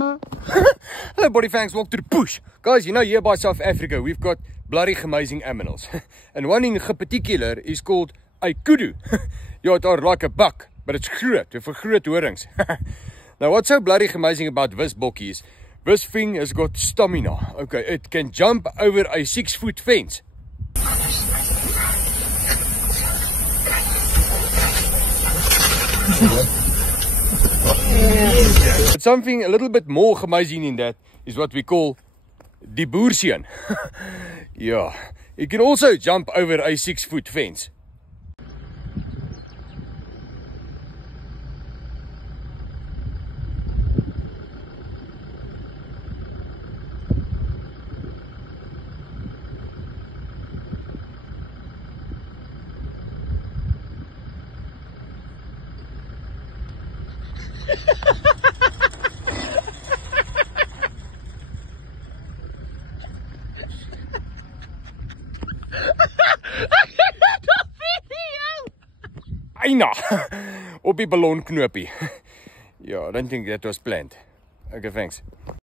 Hello body fangs, welcome to the push. Guys, you know here by South Africa we've got bloody amazing animals. And one in particular is called a kudu. Yeah, it's like a buck, but it's groot, for groot horings. Now what's so bloody amazing about this bokkie is, this thing has got stamina. Okay, it can jump over a 6-foot fence. But something a little bit more amazing in that is what we call the boerseun. Yeah, it can also jump over a 6-foot fence. Eina op die ballonknopie. Yeah, I don't think that was planned. Okay, thanks.